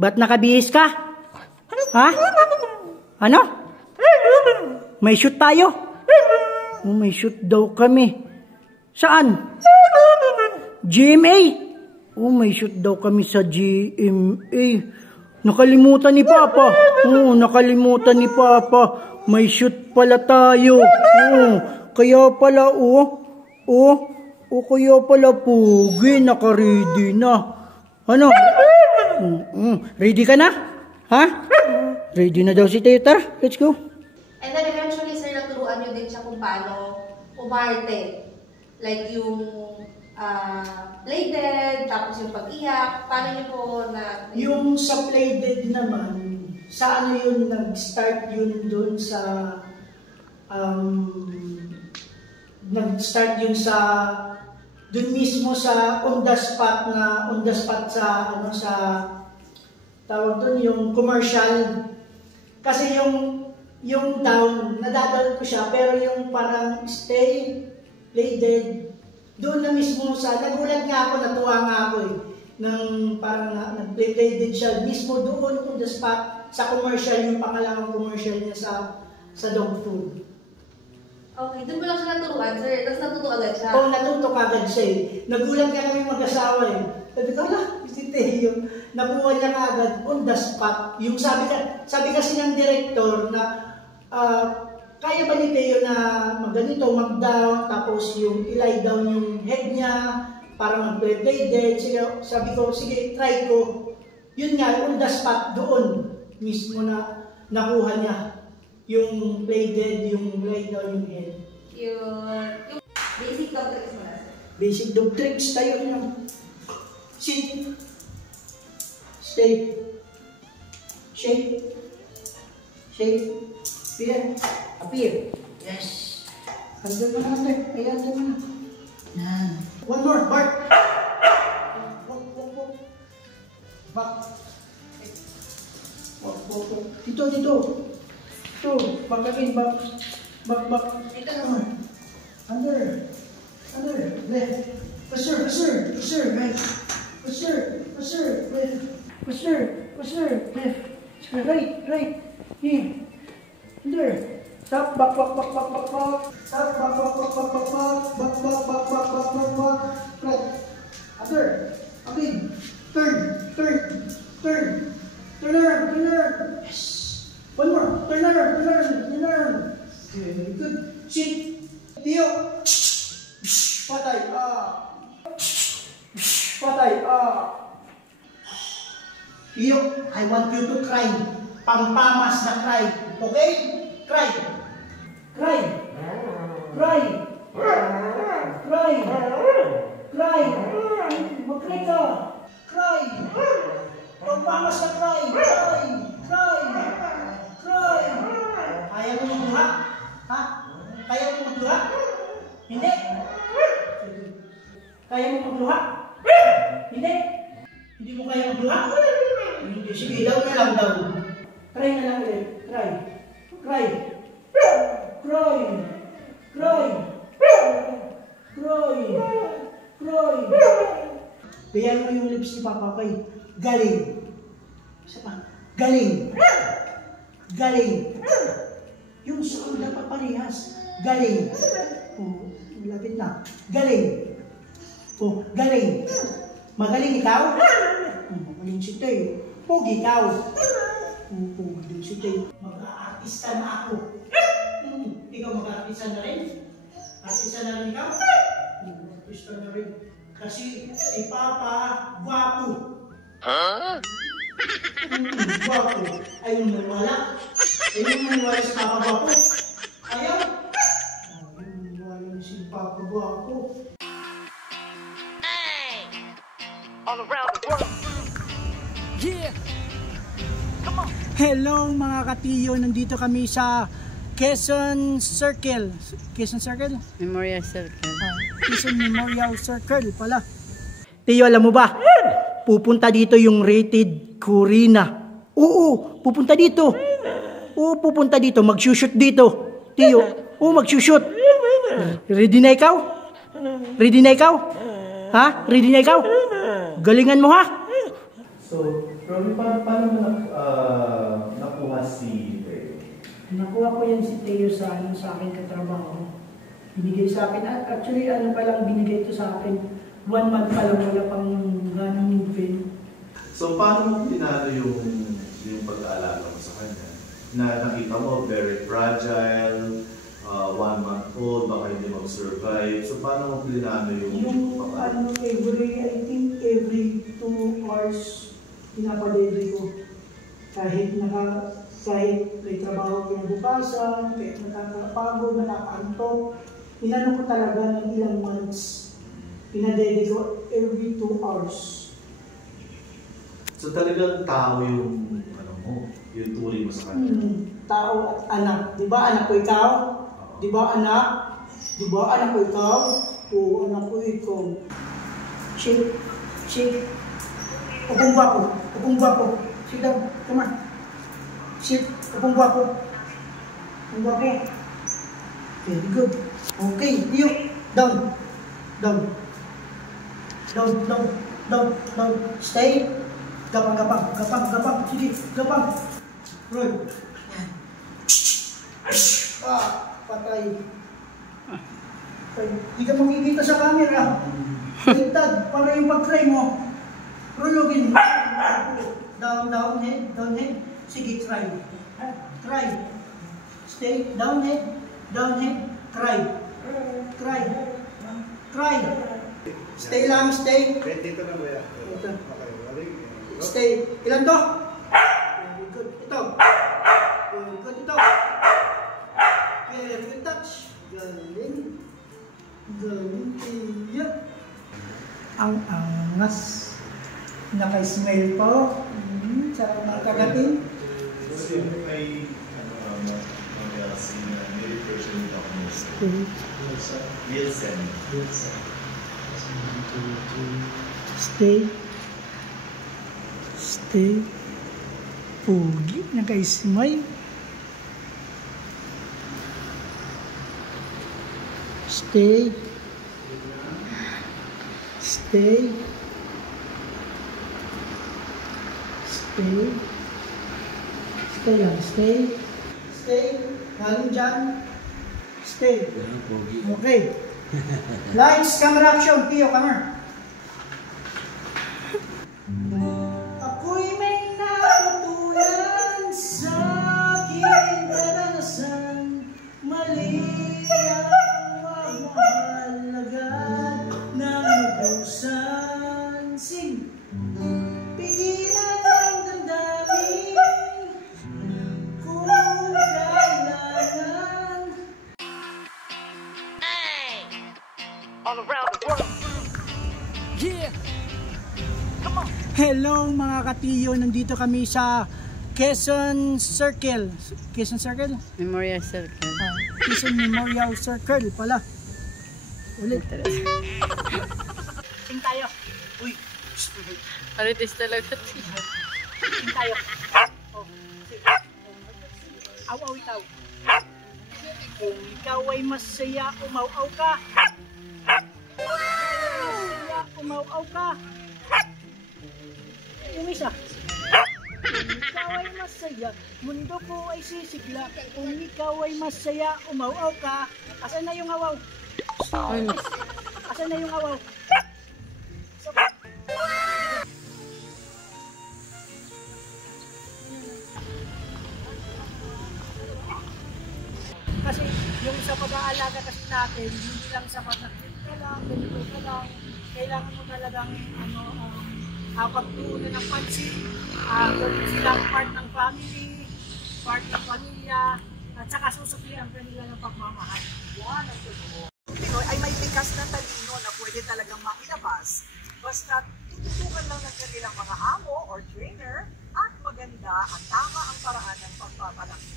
Ba't nakabihis ka? Ha? Ano? May shoot tayo? Oh, may shoot daw kami. Saan? GMA? Oh, may shoot daw kami sa GMA. Nakalimutan ni Papa. Oh, nakalimutan ni Papa. May shoot pala tayo. Oh, kaya pala, kaya pala pugi, naka-ready na. Ano? Ready ka na? Ha? Ready na daw si Tayo. Tara, let's go. And then eventually, sir, naturuan nyo din siya kung paano umarte. Like yung play dead, tapos yung pag-iyak. Paano nyo po na... Yung sa play dead naman, sa ano yun, nag-start yun dun sa... nag-start yun sa... Dun mismo sa on the spot sa ano sa tawag doon yung commercial, kasi yung down nadadal ko siya, pero yung parang stay play dead doon na mismo sa nagulat nga ako, natuwa nga ako nang parang nag-play dead siya mismo doon on the spot sa commercial, yung pangalawang commercial niya sa dog food. Okay, doon mo lang siya naturuan, sir. Tapos natuto agad siya. Oo, natuto agad siya eh. Nagulat ka kami mag-asawa eh. Sabi ko, si Teo, nakuha niya agad on the spot. Yung sabi kasi ng director na, kaya ba ni Teo na magganito, mag-down, tapos yung ilay down yung head niya, para mag-play dead. Sabi ko, sige, try ko. Yun nga, on the spot, doon mismo na nakuha niya. Yung play dead, yung lay down yung head. Yung basic dog tricks mo na. Basic dog tricks tayo nyo. Sit. Stay. Shake. Shake. Appear. Appear. Yes. Handle mo na natin. Ayan, handle mo na. Yan. One more. Bark. Walk, walk, walk. Back. Walk, walk, walk. Dito, dito. Ito, back again, back. Back, back. Ito naman. Under. Under. Left. Pusher, pusher, pusher, right. Pusher, pusher, left. Pusher, pusher, left. Right, right. Here. Under. Stop, back, back, back, back, back, back. Stop, back, back, back, back, back, back. Back, back, back, back, back, back, back. Right. Under. Again. Turn, turn, turn. Turn around, turn around. Yes. One more. Turn around, turn around, turn around. Very good. Sit. Teo. Patay. Patay. Teo, I want you to cry. Pampamas na cry. Okay? Cry. Cry. Cry. Cry. Cry. Mag-cry ka. Cry. Pampamas na cry. Cry. Cry. Cry. Kaya mo magluha? Ha? Kaya mo magluha? Hindi? Kaya mo magluha? Hindi? Hindi mo kaya magluha? Hindi. Sige, ilaw na lang daw. Cry na lang ulit. Cry. Cry. Cry. Cry. Cry. Cry. Bayan mo yung lips ni Papa kay galing. Isa pa. Galing. Galing. Yung sound dapat parehas. Galing. Oh, malapit na. Galing. Oh, galing. Magaling ikaw? Magaling si Teo. Pogi ikaw. Pogi din si Teo. Mag-aartista na ako. Ikaw mag-aartista na rin? Artista na rin ikaw? Artista na rin. Kasi si Papa, gwapo. Huh? Gwapo. Ayaw maniwala. Ayaw maniwala si Papa gwapo. Ayaw? Ayaw maniwala si Papa gwapo. All around the world. Yeah! Come on! Hello mga katiyo, nandito kami sa Quezon Circle. Quezon Circle? Memorial Circle. Quezon Memorial Circle pala. Tiyo, alam mo ba? Pupunta dito yung Rated Corina. Oo, pupunta dito. Oo, pupunta dito. Mag-shoot dito. Tiyo, oo, mag-shoot. Ready na ikaw? Ready na ikaw? Ha? Ready na ikaw? Galingan mo ha? So, Robby, paano mo nakuha si Teo? Nakuha ko yan si Teo sa akin katrabaho. Binigay sa akin, actually pa lang binigay ito sa akin. 1 month pa lang, wala pang ganong moving. So paano mo pinano yung pag-aalaga mo sa kanya? Na nakita mo, very fragile, 1 month old, baka hindi mag-survive. So paano mo pinano yung pag-aalaga? I think every 2 hours, pinapadede ko. Kahit may trabaho kinabukasan, kahit nakakapagod, nakakaantok, inano ko talaga ng ilang months. Pinadede ko every 2 hours. So talagang tao yung yung turing mo sa kanya? Tao at anak. Di ba anak ko ikaw? Di ba anak? Di ba anak ko ikaw? Oo, anak ko ikaw. Shake. Upong gwapo. Sit down. Come on. Sit. Upong gwapo. Very good. Okay. You. Down. Stay. Gapang. Sige. Gapang. Roy. Patay. Hindi ka makikita sa camera. Ligtad, para yung pag-try mo. Prologin mo. Down head. Sige, try. Stay, down head. Try. Stay lang, stay. Dito na ba yan? Ito. Stay. Ilan to? Very good. Ito. Very good. Ito. Very good touch. Galing. Iya. Ang angas. Naka-smile po. Sarap ng kagating. So yung may version ng documents. Nielsen. Stay. Pugi. Naka-smile. Stay lang, stay. Galing dyan. Stay. Okay. Lights, camera, action. Pio, camera. Ako'y may natutunan sa aking karanasan. Mali ang mahalaga ng lubusan. Sing. Pigilan ang damdamin kung kailangan. All around the world. Yeah! Come on! Hello mga katiyo, nandito kami sa Quezon Circle. Quezon Circle? Memorial Circle. Quezon Memorial Circle pala. Ulit. Sing tayo. Uy! Marites talaga. Sing tayo. Oh, sing. Aw-aw ikaw. Kung ikaw ay masaya, umaw-aw ka. Umaw-aw ka. Yung isa. Kung ikaw ay masaya, mundo ko ay sisigla. Kung ikaw ay masaya, umaw-aw ka. Asan na yung awaw? Asan na yung awaw? Kasi yung sa pag-aalaga kasi natin, hindi lang sapat na ganito ka lang. Kailangan mo talagang pagtuunan ng pansin, gawin silang part ng family, part ng pamilya, at saka susuklihan kanila ng pagmamahal. Yan ang totoo. Pinoy ay may likas na talino na pwede talagang makilabas basta tututukan lang ng kanilang mga amo or trainer at maganda at tama ang paraan ng pagpapalaki.